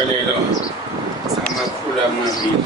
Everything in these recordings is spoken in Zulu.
isishicilelo samakhulu amabili.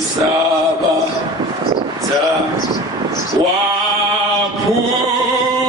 Saba, ta, wa, pu.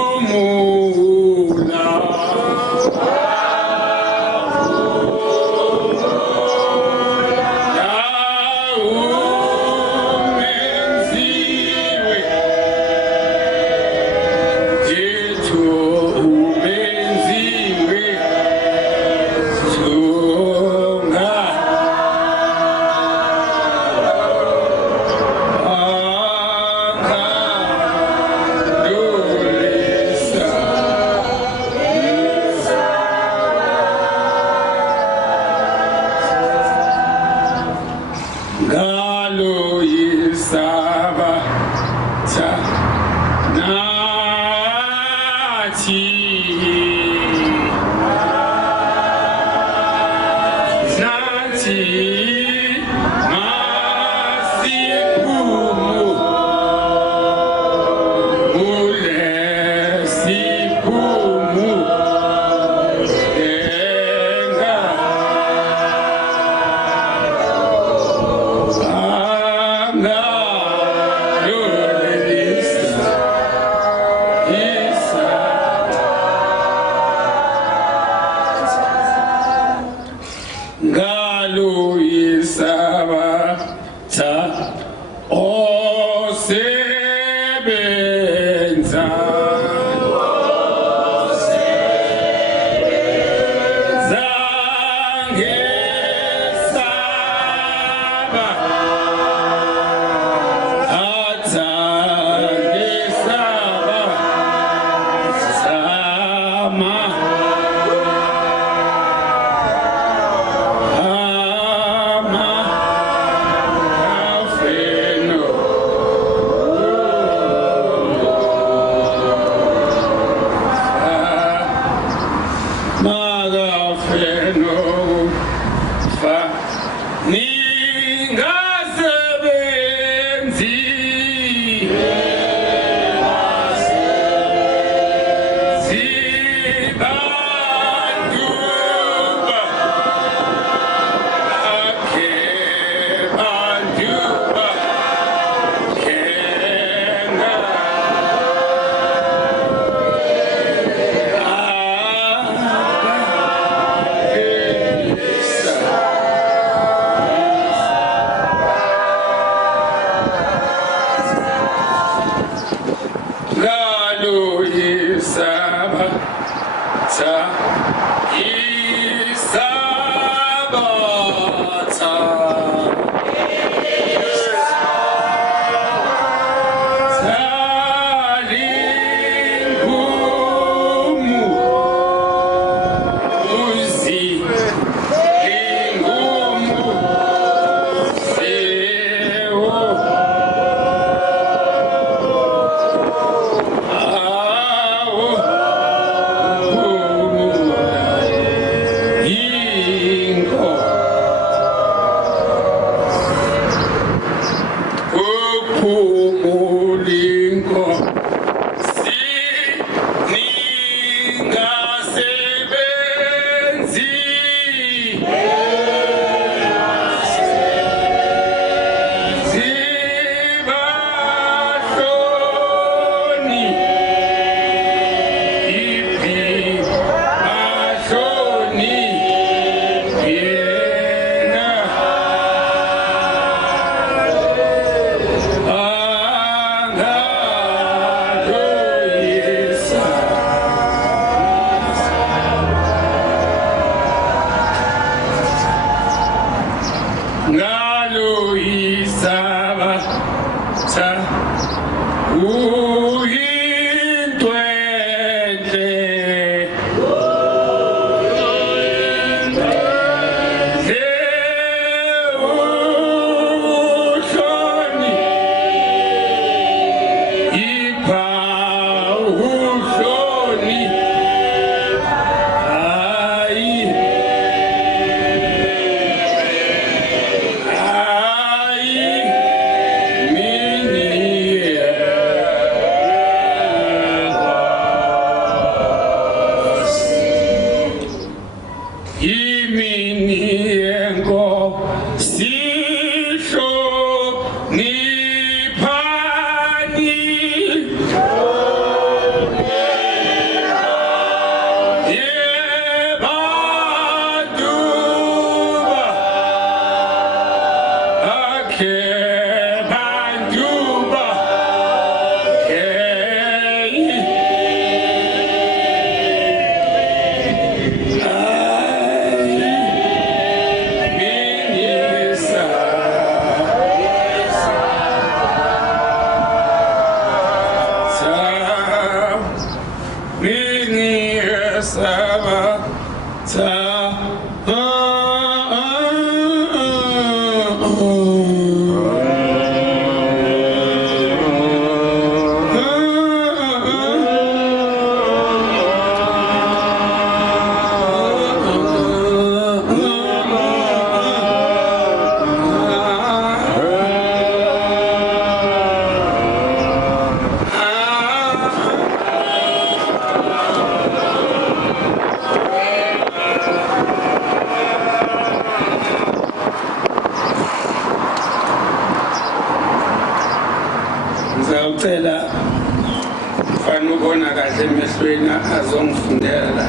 ngibona kahle emehlweni azongifundela la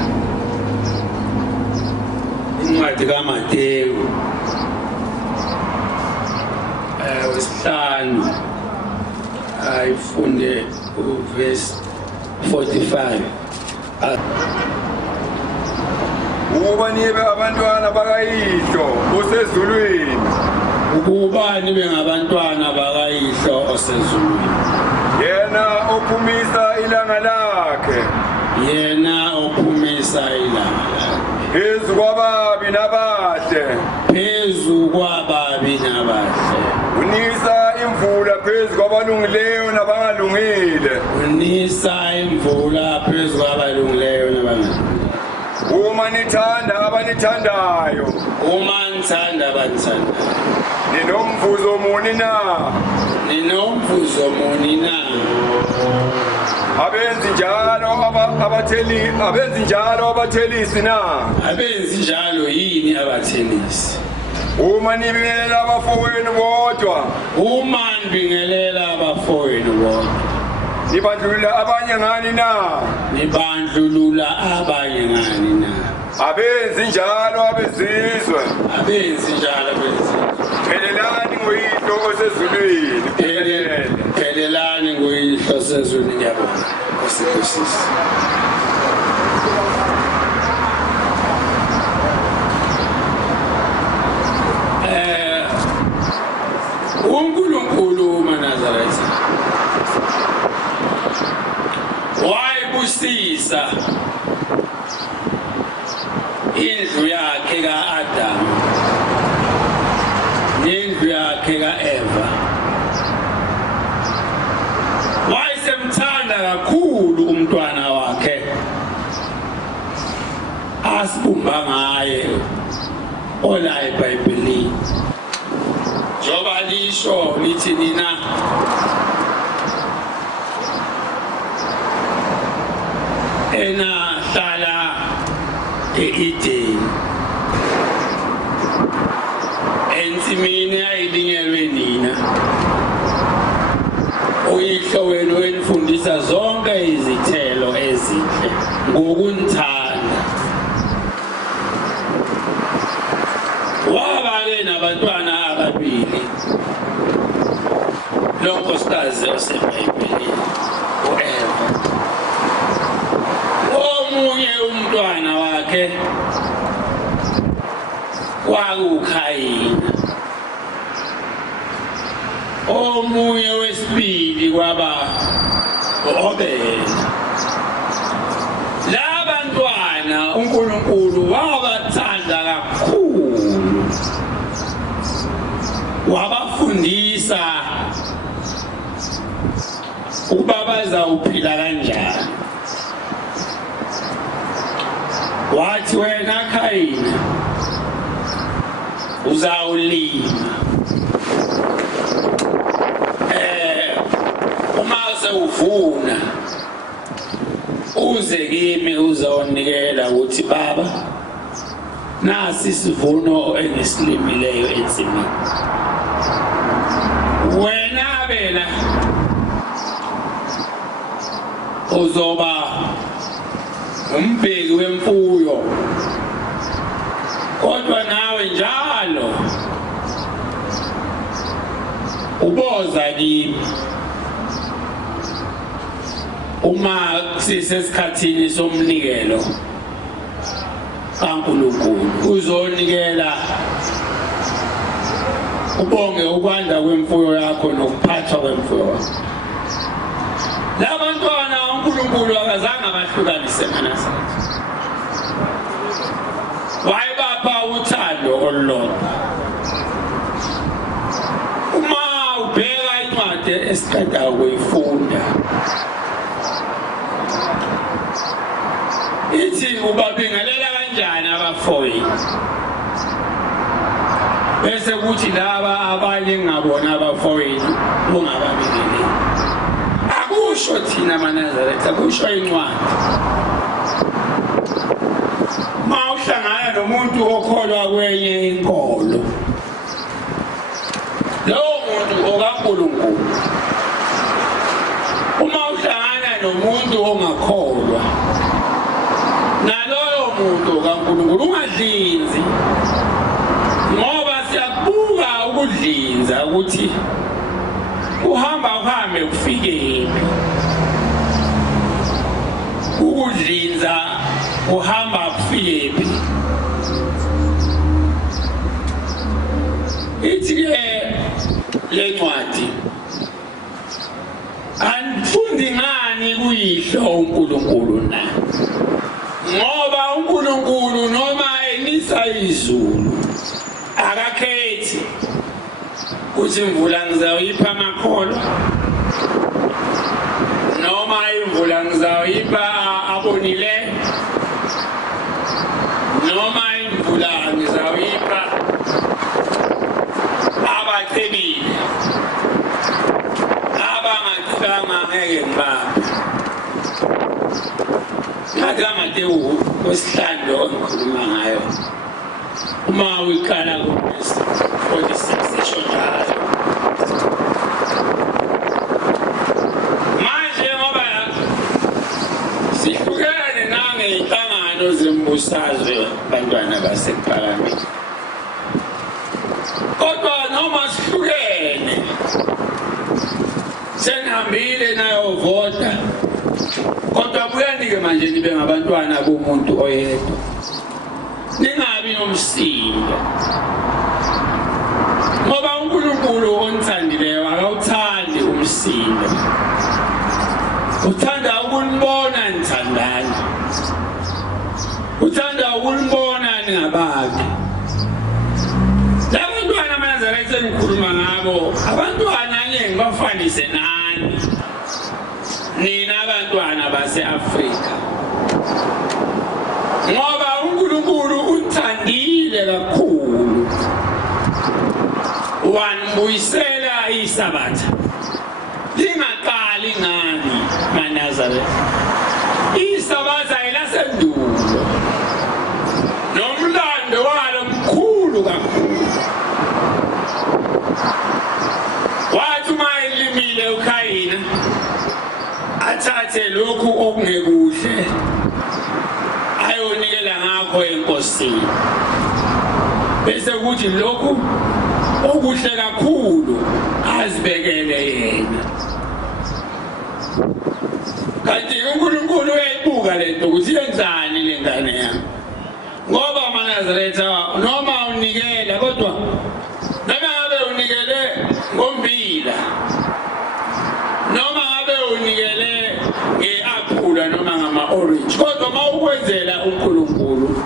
incwadi kaMateyu wesihlanu ayifunde uverse 45 ukuba nibe abantwana bakayihlo osezulwini ukuba nibe ngabantwana bakayihlo osezulwini yena ophumisa ilanga lakhe phezu kwababi nabahle unisa imvula phezu kwabalungileyo nabangalungile uma nithanda abanithandayo ninomvuzo muni na abenzi njalo abathelisi na abenzi njalo yini abathelisi uma nibingelela abafowenu bodwa nibandlulula abanye ngani na abenzi njalo abezizwe phelelani nguyihlo osezulwini phelelani nguyihlo osezulwini ngiyabonga Nkosi uNkulunkulu uManazareth wayibusisa indlu yakhe kaAdamu nendlu yakhe kaEva wayesemthanda kakhulu umntwana wakhe asibumba ngaye ola eBhayibhelini njoba lisho lithi nina hlala e-Eden ensimini ayilingelwe nina uyihlo wenu wenifundisa zonke izithelo ezinhle ngokunithanda waba-ke nabantwana ababili lo nkosikazi oseBhayibhelini u-Eva omunye umntwana wakhe kwakuKhayini omunye wesibili kwaba u-Abel labantwana uNkulunkulu wabathanda kakhulu wabafundisa ukuba bazawuphila kanjani wathi wena Khayini uzawulima uma sewuvuna uze kimi uzonikela ukuthi baba nasi isivuno engisilimileyo ensimini wena bela uzoba umbheki wemfuyo kodwa nawe njalo uboza kimi uma sisesikhathini somnikelo kaNkulunkulu uzonikela ubonge ukwanda kwemfuyo yakho nokuphathwa kwemfuyo yakho. Labantwana uNkulunkulu akazange abahlukanise nganasathi wayebapha uthando olulodwa. Uma ubheka incwadi esiqeda ukuyifunda ithi ubabingelela kanjani abafowenu bese kuthi laba abanye ngabona abafowenu ungababingeleli. Akusho thina maNazaretha, akusho incwadi. Mawuhlangana nomuntu okholwa kwenye inkolo lowo muntu okaNkulunkulu, uma uhlangana umuntu ongakholwa naloyo muntu kaNkulunkulu ungadlinzi, ngoba siyabuka ukudlinza ukuthi uhambe kufikephi. Ukudlinza uhamba kufikephi. Ithi-ke le ncwadi anifundi ngani kuyihlo uNkulunkulu na, ngoba uNkulunkulu noma enisa izulu akakhethi ukuthi imvula ngizawuyipha amakholwa noma imvula ngizawuyipha abonile noma imvula ngizawuyipha abacebile abangacanga ngeke ngibambe. Ngathi kaMatewu wesihlanu engikhuluma ngayo uma uyiqala ku-verse 46 isho njalo. Manje ngoba sihlukene nangey'nhlangano zembusazwe bantwana basePhalamende, kodwa noma sihlukene senihambile nayovota, kodwa buyanike manje nibe ngabantwana bomuntu oyedwa, ningabi nomsindo, ngoba uNkulunkulu onithandileyo akawuthandi umsindo, uthanda ukunibona nithandana, uthanda ukunibona ningabakhe. Labantwana amaNazaretha engikhuluma ngabo abantwana angeke ngibafanise nani nina abantwana base-Afrika, ngoba uNkulunkulu uthandile kakhulu wanibuyisela isabatha. Lingaqali ngani maNazaretha, isabatha elasendulo nomlando walo mkhulu kakhulu. Wathi uma elimile uKhayina athathe lokhu okungekuhle ayonikela ngakho enkosini, bese kuthi lokhu okuhle kakhulu azibekele yena. Kanti uNkulunkulu uyayibuka lento ukuthi yenzani le ngane yami, ngoba amaNazaretha noma unikela, kodwa noma ngabe unikele ngombila noma ngabe unikele nge-aphula noma ngama-orange, kodwa uma ukwenzela uNkulunkulu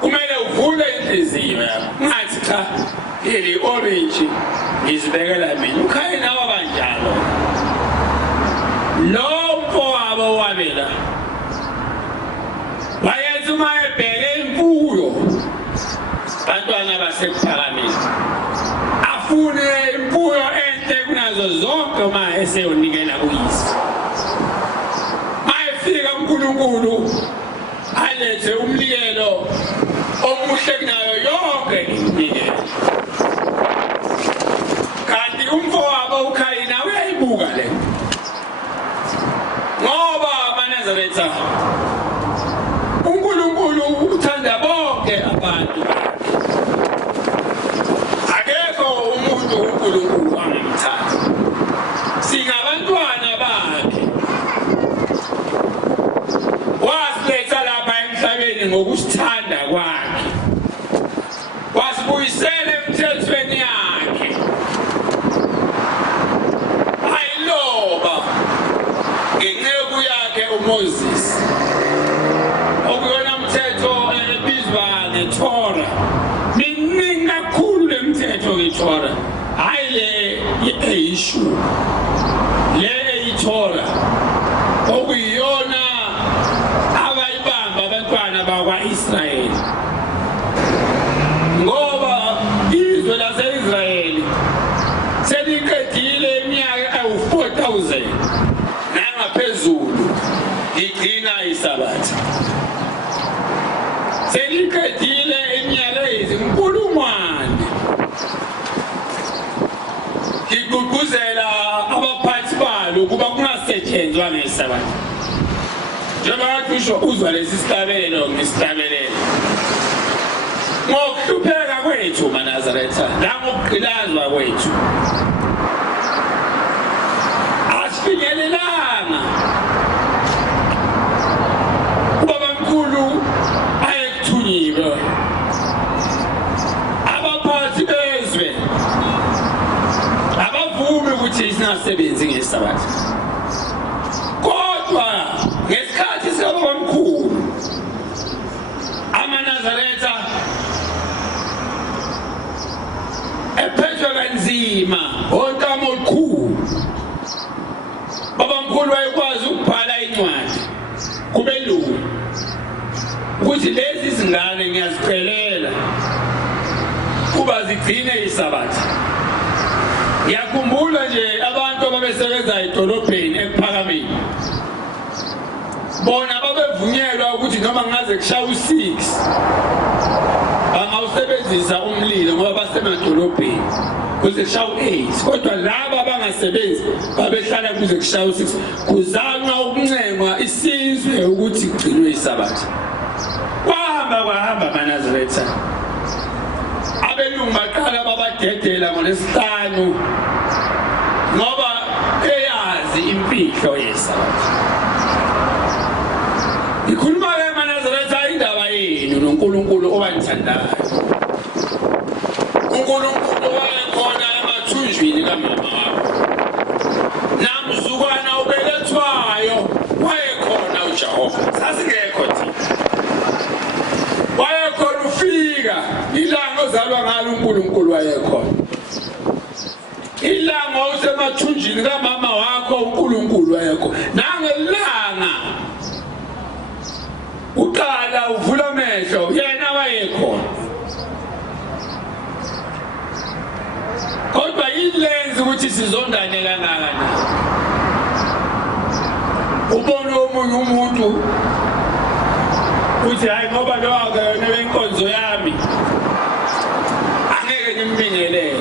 kumele uvule inhliziyo yakho. Ngathi cha, ili orange ngizibekela mina. uKhayina wabanjalo, lo mfowabo wabela wayethi uma ebheke imfuyo bantwana basePhalamende afune imfuyo enhle kunazo zonke uma eseyonikela kuyise. Mayefika uNkulunkulu alethe umnikelo omuhle kunayo yonke iminikelo, kanti umfowabo uKhayina uyayibuka le, ngoba amaNazaretha uNkulunkulu uthanda bonke abantu. Akekho umuntu uNkulunkulu angamthandi, singabantwana bakhe. Wasiletha lapha emhlabeni ngokusithanda kwakhe, wasibuyisela emthethweni yakhe, ayiloba ngenceku yakhe uMoses, okuyona mthetho ebizwa ngeThora. Miningi kakhulu le mthetho ngeThora, hayi le eyishumi, le eyiThora okuyiyona abayibamba abantwana bakwa-Israyeli, ngoba izwe lase-Israyeli seliqedile iminyaka ewu-4,000 nangaphezulu igcina isabatha. Seliqedile iminyaka eyizinkulungwane igqugquzela abaphathi bayo isikhalo kuba kungasetshenzwa ngesabatha. Njengoba kusho uzwa lesi sihlabelelo ngesihlabelelo. Ngokuhlupheka kwethu maNazaretha, langokugqilazwa kwethu. Asifinyelelanga. Ubabamkhulu ayekuthunyiwe. Abaphathi bezwe abavumi ukuthi singasebenzi ngesabatha. Kodwa ngesikhathi sikababamkhulu amaNazaretha ephethwe kanzima ontamo olukhulu. Babamkhulu wayekwazi ukubhala incwadi kubelungu ukuthi lezi zingane ngiyazicelela kuba zigcine isabatha. Ngiyakhumbula nje abantu ababesebenza edolobheni ePhakameni. Bona babevunyelwa ukuthi noma ngaze kushaya u6 bangawusebenzisa umlilo ngoba basemadolobheni kuze kushaya u8. Kodwa laba abangasebenzi babehlala kuze kushaya u6 kuzanywa ukuncengwa isizwe ukuthi kugcinwe isabatha. Kwahamba maNazaretha. Abelungu baqala babadedela ngoLwesihlanu ngoba eyazi imfihlo yesabatha. Ikhuluma ke maNazaretha indaba yenu noNkulunkulu owanithandayo. uNkulunkulu wayekhona emathunjini kamama wakho. Namzukwana ubelethwayo wayekhona uJehova. Sasingekho thina. Wayekhona ufika ilanga ozalwa ngalo uNkulunkulu wayekhona. Ilanga usemathunjini kamama wakho uNkulunkulu wayekhona. Nangelanga uqala uvula amehlo yena wayekhona. Kodwa ilenzi ukuthi sizondane kangaka. Ubone omunye umuntu uthi hayi ngoba lo akayona lenkonzo yami angeke ngimbingelele.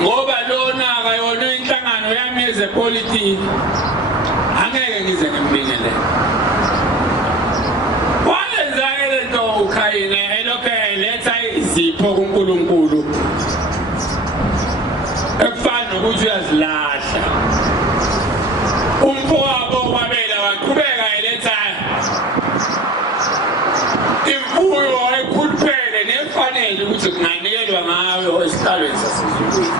Ngoba lona akayona inhlangano yami yezepolitiki angeke ngize ngimbingelele. Ukhayina elokhu eletha izipho kuNkulunkulu ekufana nokuthi uyazilahla. Umfowabo wabela waqhubeka eletha imfuyo ekhuluphele nefanele ukuthi kunganikelwa ngayo esihlalweni sasezulwini.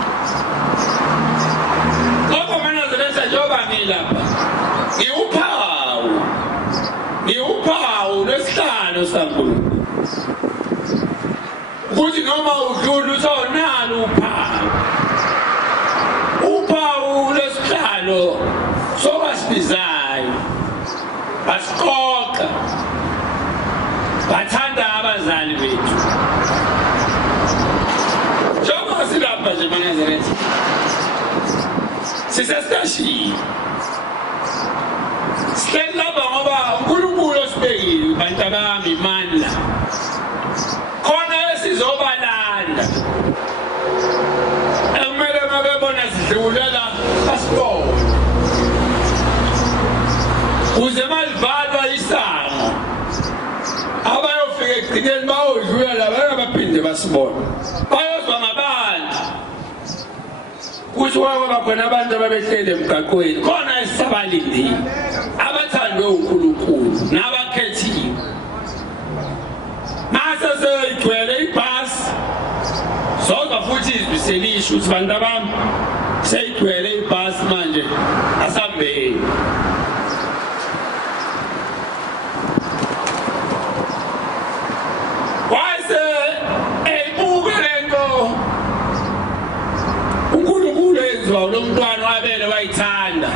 Ngoba maNazaretha njengoba ngilapha ngiwuphawu lwesihlalo saNkulunkulu. Ukuthi noma udlula uthonalo uphawu lwesihlalo sobasibizayo basiqoqa bathanda abazali bethu. Njengoba silapha nje maNazaretha sisesitashini sihlelapha ngoba uNkulunkulu osibekile bantu abami imandla khona esizobalanda. Ekumele mabebona sidlulela basibone kuze malivalwa isango abayofika ekugcineni bayodlula laba baphinde basibone bayozwa ngabantu ukuthi kwaba khona abantu ababehlele emgaqweni khona esisabalindile abathandwe uNkulunkulu nabakhethiwe. Mase seyigcwele ibhasi sozwa futhi izwi selisho ukuthi bantu abami seyigcwele ibhasi manje asambeni. Wase eyibuka lento uNkulunkulu enziwa lo mntwana wabele wayithanda.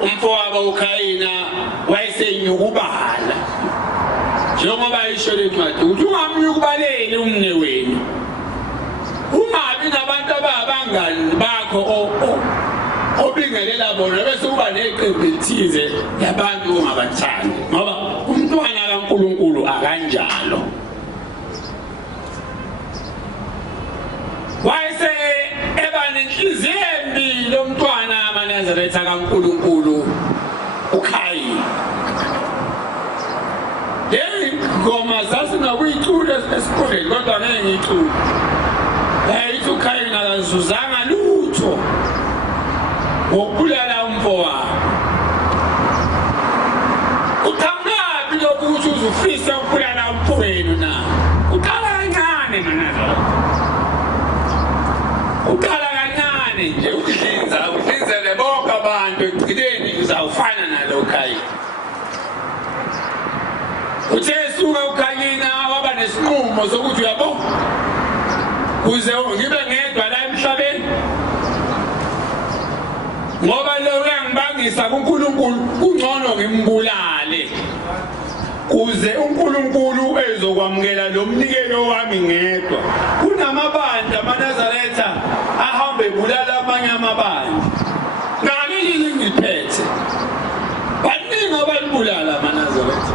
Umfowabo uKhayina wayesenyukubala njengoba isho lencwadi ukuthi ungamnyukubaleli umne wenu. Ungabi nabantu abangani bakho obingelela bona bese uba neqembu elithize labantu ongabathandi ngoba umntwana kaNkulunkulu akanjalo. Wayese eba nenhliziyo embi amaNazaretha kaNkulunkulu uKhayini. Ngoma zasinakuyicula esikoleni kodwa ngeke ngicule. Yayithi uKhayini akazuzanga lutho ngokubulala umfowabo. Uqhamukapi lokhu ukuthi uzufisa ukubulala umfowenu na? Uqala kancane maNazaretha. Uqala kancane nje uhlinzele bonke abantu ekugcineni uzawufana nalo Khayini. Uthe suka uKhayini waba nesinqumo sokuthi uyabo kuze ngibe ngedwa la emhlabeni ngoba lo uyangibangisa kuNkulunkulu kungcono ngimbulale kuze uNkulunkulu ezokwamukela lo mnikelo wami ngedwa. Kunamabandla amaNazaretha ahambe ebulala amanye amabandla. Ngaleli ngiphethe baningi abalibulala amaNazaretha.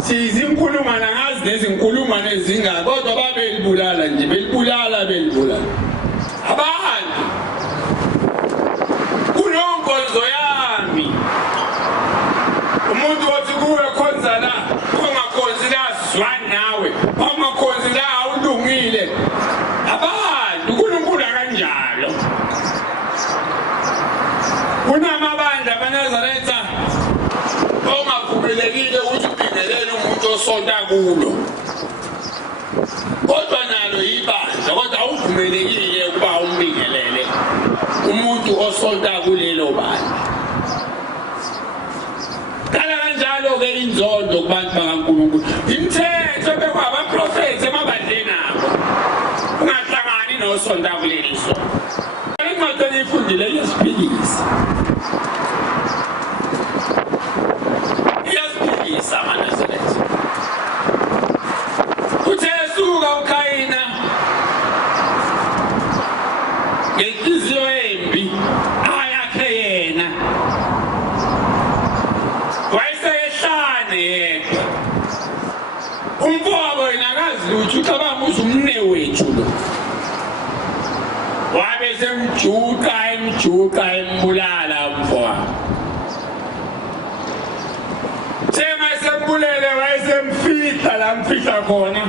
Sizinkulungwane ngazi nezinkulungwane ezingaka kodwa babelibulala nje belibulala abantu kunonkonzo yami umuntu othi kuwe khonza la ungakhonzi la zwani nawe ungakhonzi la awulungile abantu kuNkulunkulu kanjalo. Kunamabandla amaNazaretha ongavumelekile ukuthi ubingelele umuntu osonta kulo kodwa nalo ibandla kodwa awuvumelekile ukuba umbingelele umuntu osonta kulelo bandla. Kala kanjalo ke inzondo kubantu bakaNkulunkulu imithetho bekwabaprofethi emabandleni abo ungahlangani nosonta kuleli sonto. Incwadi engiyifundile iyasiphilisa amaNazaretha. Uthe suka uKhayini ngenhliziyo embi ayakhe yena wayesehlane yedwa umfowabo yena akazi lutho ucabanga ukuthi umne wethu lo wabe semjuqa embulala umfowabo. Bulele wayesemfihla la mfihla khona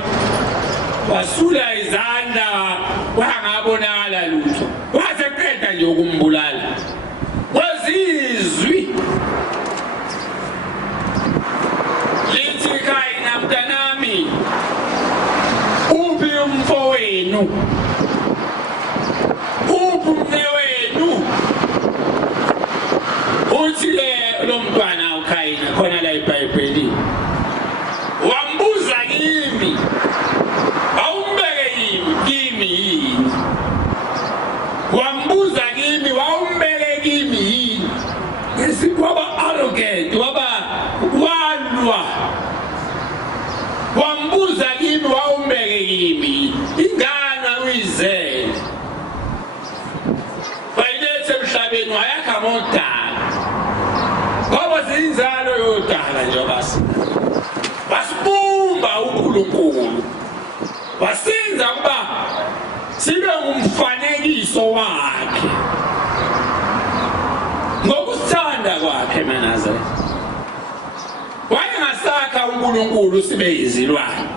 wasula izandla wangabonakala lutho waseqeda nje ukumbulala wezizwi lithi Khayini mntanami uphi umfowenu uphi umnewenu uthi lo mntwana uKhayini khona la eBhayibhelini wambuza kimi awumbeke kimi yini wambuza kimi wawumbeke kimi yini ngesikwaba arrogant walwa wambuza kimi wawumbeke kimi ingana uyizele bayilethe emhlabeni wayakha modala ngoba zinzalo yodala nje basi wasibumba uNkulunkulu wasenza kuba sibe umfanekiso wakhe ngokuthanda kwakhe maNazaretha. Wayengasakha uNkulunkulu sibe izilwane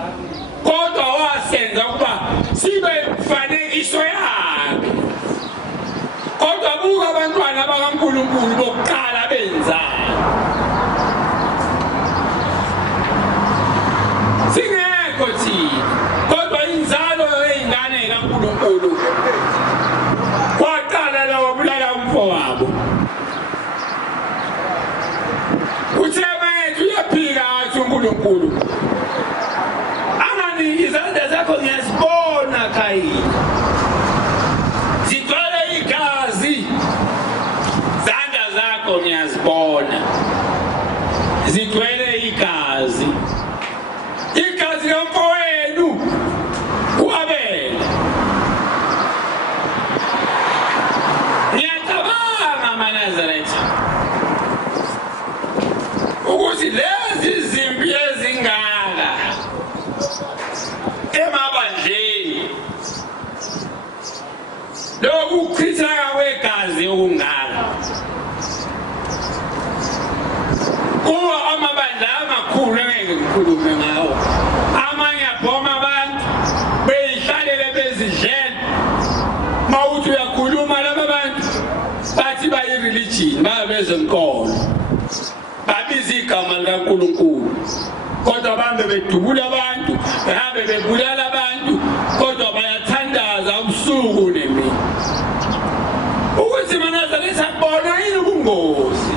kodwa wasenza kuba sibe umfanekiso yakhe. Kodwa buka abantwana bakaNkulunkulu bokuqala benzani singekho thina kodwa inzalo yezingane kaNkulunkulu waqala la wabulala umfowabo. Uthe manje uyaphila athi uNkulunkulu anganiki izandla zakho ngiyazibona Khayini zigcwele igazi zandla zakho ngiyazibona zigcwele igazi lomfowenu uAbele. Ngiyacabanga maNazaretha ukuthi lezi zimpi ezingaka emabandleni lokuchitheka kwegazi i-religion babezenkolo babiza igama likaNkulunkulu kodwa bahambe bedubula abantu bahambe bebulala abantu kodwa bayathandaza ubusuku nemini ukuthi uManazarete abona yini ubungozi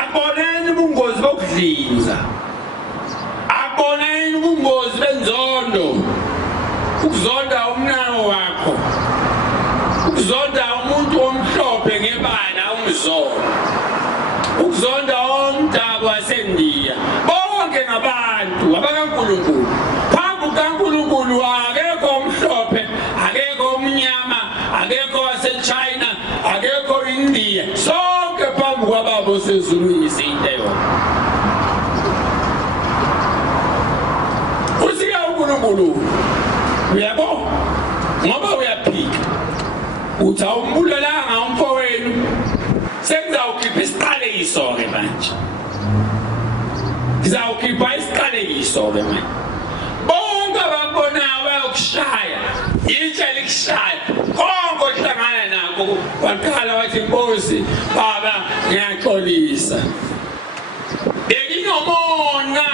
aboneni ubungozi bokudlinza abona yini ubungozi benzondo ukuzonda umnawo wakho ukuzonda umuntu omhlophe ngebala umzondo ukuzonda omdabu waseNdiya bonke ngabantu abakaNkulunkulu phambi kaNkulunkulu akekho omhlophe akekho omnyama akekho waseChina akekho India sonke phambi kwababo sezulwini siyinto yona usika uNkulunkulu uyabo ngoba uyaphika uthi awumbulalanga umfowenu sengizawukhipha isiqalekiso-ke manje ngizawukhipha isiqalekiso-ke manje bonke abakubonayo bayokushaya itshe likushaya konke ohlangana nakho waqala wathi Nkosi baba ngiyaxolisa benginomona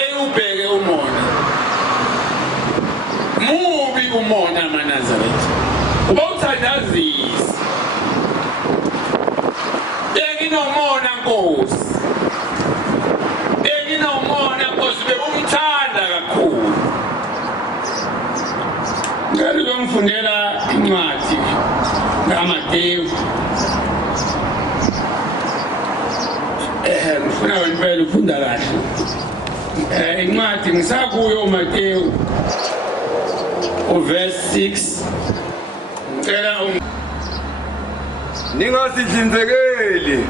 eyubheke umona mubi umona kaNazaretha ubawuthandazisa benginomona Nkosi benginomona Nkosi bengumthanda kakhulu ngeke ngifundela incwadi kaMateyu ngifuna wena ufunda kahle incwadi ngisakuyo uMateyu verse 6 ngicela ningazidlinzekeli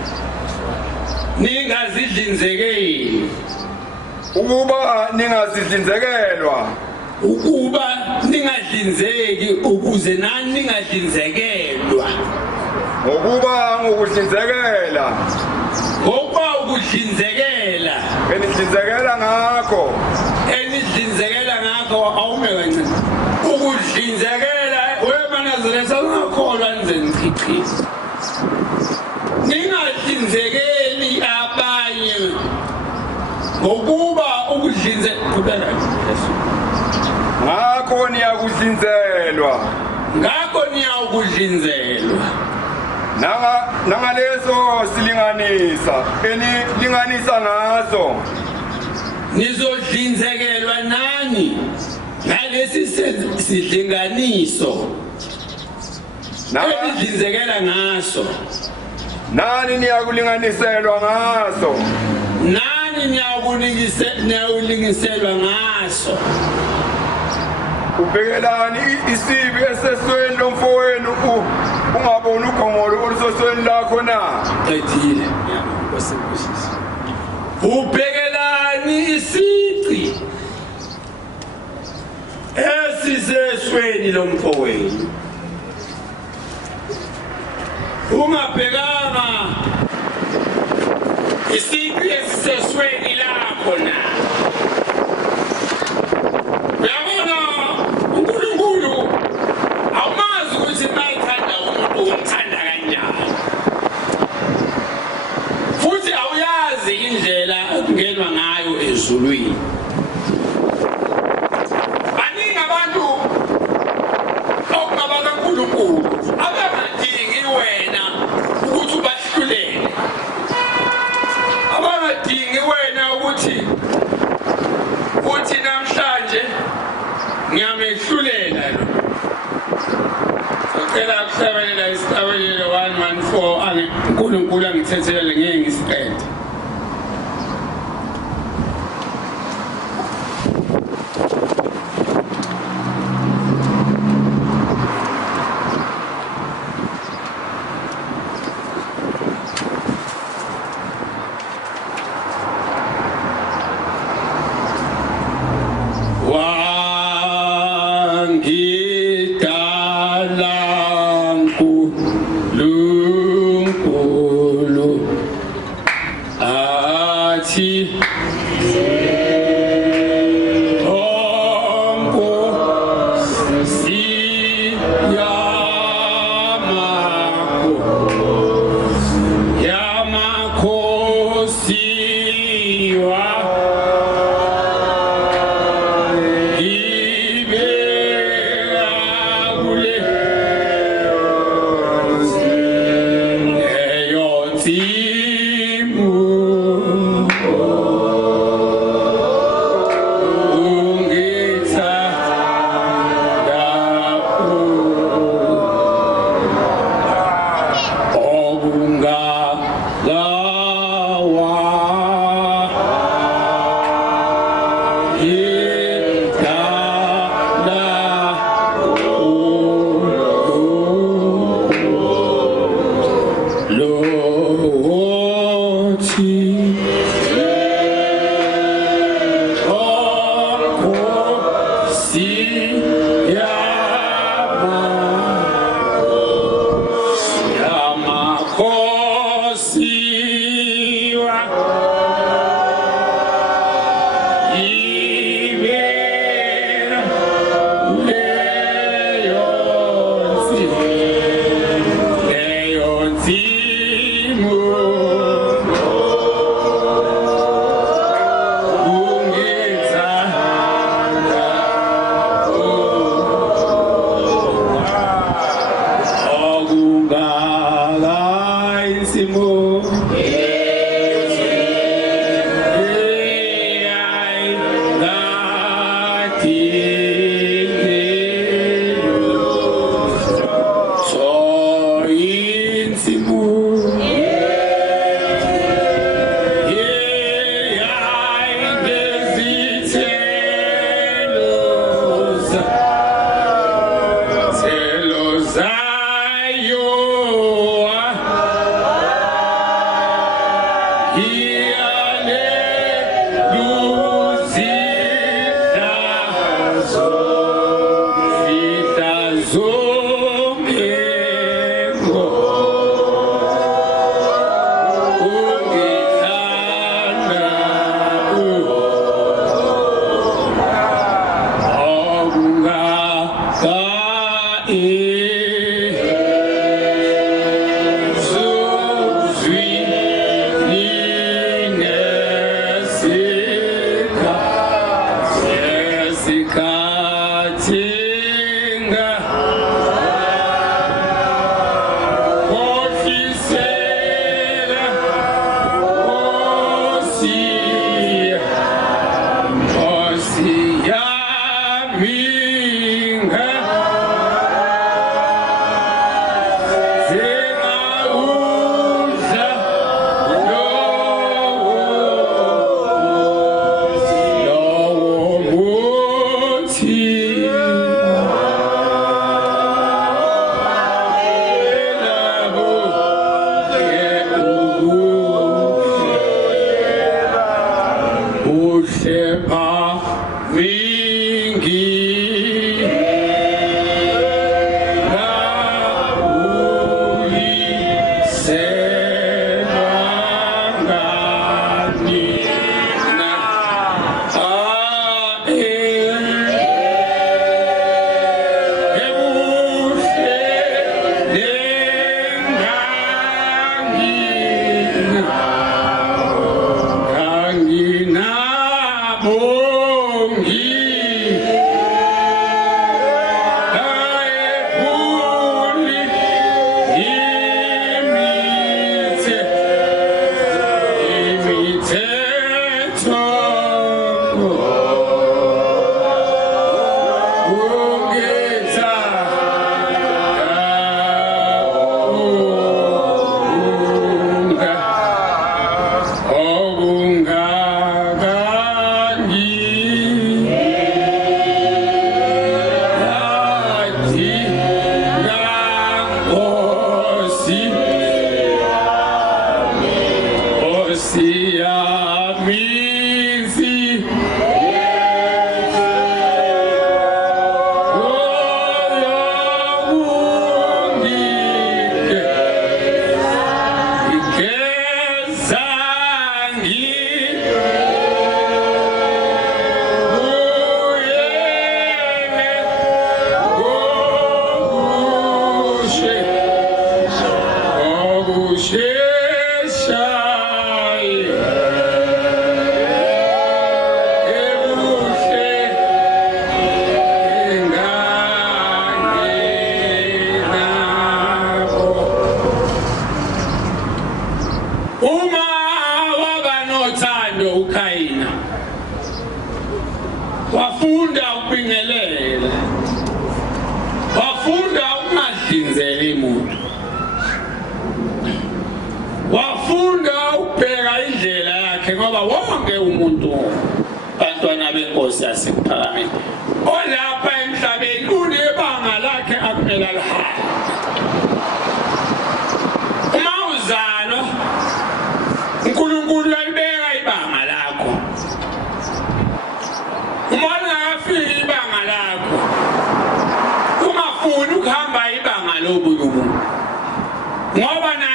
ukuba ningazidlinzekelwa ukuba ningadlinzeki ukuze nani ningadlinzekelwa ngokuba ngokudlinzekela ngoba ukudlinzekela enidlinzekela ngakho awume kancane ukudlinzekela weManazarete angakholwa nizeni chichi ningadlinzekeli abanye ngokuba ukudlinzekela ngakho niyakudlinzelwa nangaleso silinganisa enilinganisa ngaso nizodlinzekelwa nani ngalesi sidlinganiso enidlinzekela ngaso nani niyakulinganiselwa ngaso nani niyawulingiselwa ngaso ubhekelani isibi esesweni lomfowenu ungaboni ugomolo olusosweni lakho na ethile ubhekelani isici esisesweni lomfowenu ungabhekanga isici esisesweni lakho na uyabona uNkulunkulu awumazi ukuthi mayithanda umuntu umthanda kanjani futhi awuyazi indlela okungenwa ngayo ezulwini baningi abantu okungaba kaNkulunkulu abangadingi wena ukuthi ubahlulele abangadingi wena ukuthi namhlanje ngiyamehlulela lo sicela ukuhlabelela isitabelelo 114 uNkulunkulu angithethelele ngeke ngisiqede Uma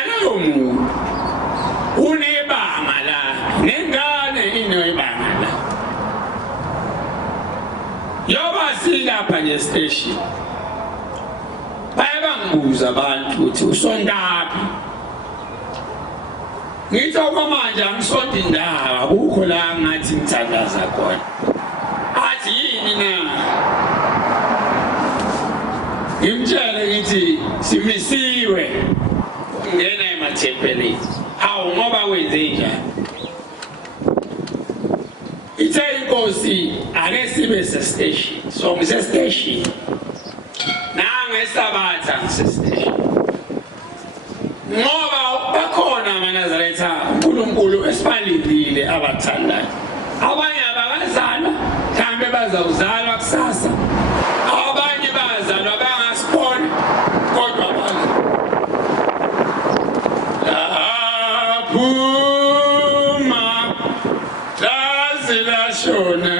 nalowo muntu unebanga la nengane inebanga la yoba silapha nje station bayabangibuza abantu ukuthi usondaphi ngithi okwamanje angisonto indaba kukho la ngathi ngithandaza khona athi yini na ngimtshele ngithi simisiwe ngena emathempelini awu ngoba wenze njani ithe inkosi ake sibe sestation so ngisestation nangesabatha ngisestation ngoba bakhona amaNazaretha uNkulunkulu esibalindile abathandayo abanye abakazalwa mhlambe bazawuzalwa kusasa abanye bazalwa bangasibona kodwa laphuma lazilashona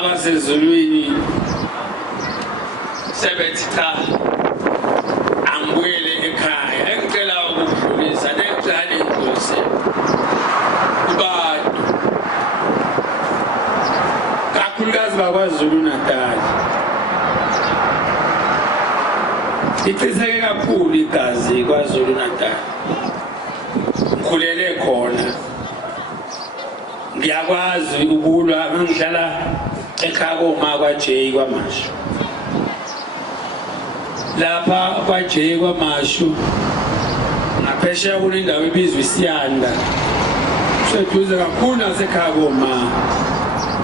abasezulwini sebethi cha angibuyele ekhaya engicela ukudlulisa neqala inkosi kubantu kakhulukazi bakwaZulu Natal iciseke kakhulu igazi kwaZulu Natal ngikhulele khona ngiyakwazi ukulwa ngihlala ekhaya koma kwaJay kwaMashu lapha kwaJay kwaMashu ngaphesheya kunendawo ebizwa iSiyanda seduze kakhulu nasekhaya koma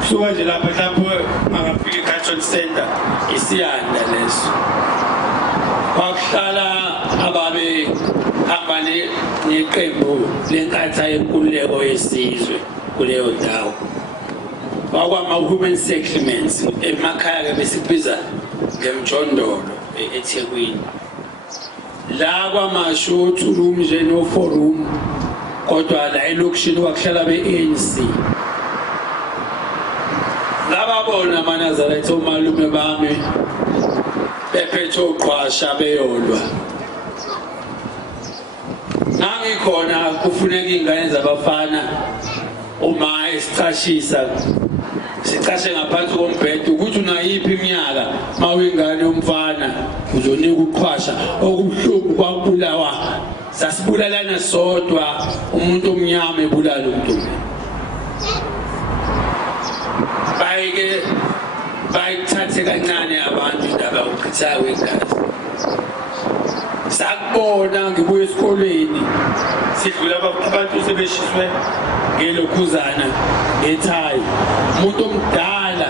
kusuka nje lapha ngakafika eCatton Center iSiyanda leso kwakuhlala ababe hamba neqembu lenkatha yenkululeko yesizwe kuleyo ndawo kwakwama-human settlements emakhaya besikubiza ngemjondolo eThekwini la kwaMashu uThulumu nje noForum kodwa la elokishini kwakuhlala be-ANC ngababona amaNazaretha omalume bami bephethe uqhwasha beyolwa nangikhona kufuneka ingane zabafana uma esichashisa sichashe ngaphansi kombhedo ukuthi unayiphi iminyaka mawingane yomfana uzonika uqhwasha okubuhlungu kwakubulawa sasibulalana sodwa umuntu omnyama ebulala umuntu bayithathe kancane abantu indaba yokuchitha kwegazi sakubona ngibuye esikoleni sidlula abantu sebeshiswe ngelokhuzana ngethayi umuntu omdala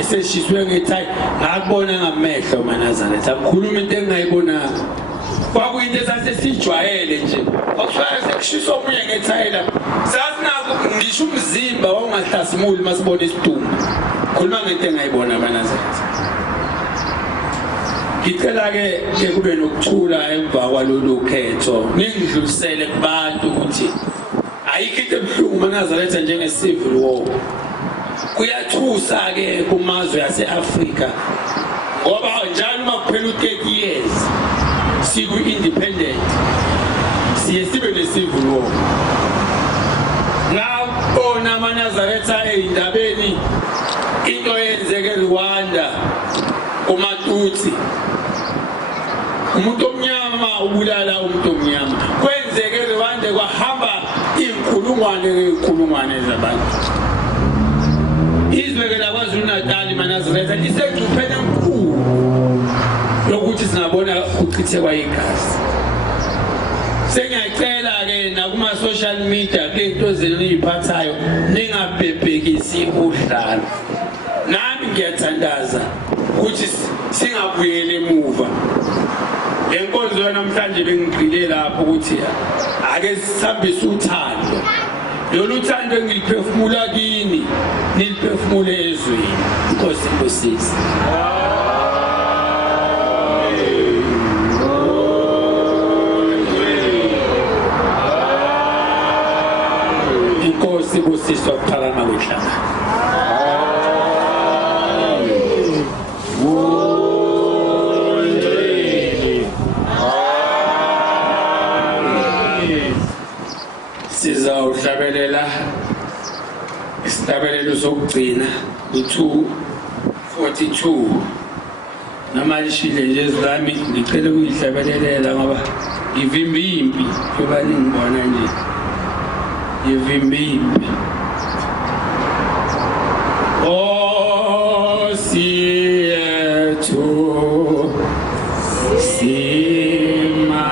eseshiswe ngethayi ngakubona ngamehlo amaNazaretha akukhuluma into engingayibonanga kwakuyinto esasesijwayele nje okushaya sekushiswa omunye ngethayi la sasinako ngisho umzimba wawungahlasimuli masibona isidumbu khuluma ngento engayibona amaNazaretha ngicela-ke kube nokuthula emva kwalolu khetho ningidlulisele kubantu ukuthi ayikho into ebuhlungu amaNazaretha njenge-civil war kuyathusa-ke kumazwe yase-Afrika ngoba njalo uma kuphela u-30 years siku-independent siye sibe ne-civil war ngabona amaNazaretha ey'ndabeni into eyenzeke eRwanda uMatutsi umuntu omnyama ubulala umuntu omnyama kwenzeke eRwanda kwahamba inkulungwane zabantu izwe lakwaZulu Natal amaNazaretha isegcupheni enkulu yokuthi singabona ukuchithekwa igazi sengiyacela-ke nakuma social media into zeniyiphathayo ningabhebhekisi udlalo. Nami ngiyathandaza ukuthi singabuyeli emuva. Lenkonzo namhlanje bengigcile lapho ukuthi ake sihambise uthando. Lolu thando ngiliphefumula kini, niliphefumule ezweni. Inkosi inkosisi. Inkosi ibusiswa ukuphakama kwehlanga. Sizawuhlabelela isihlabelelo sokugcina u-242 namalishile nje zami ngicela ukuyihlabelelela ngoba ngivimba impi njengoba ningibona nje ngivimba impi. Siyethu sima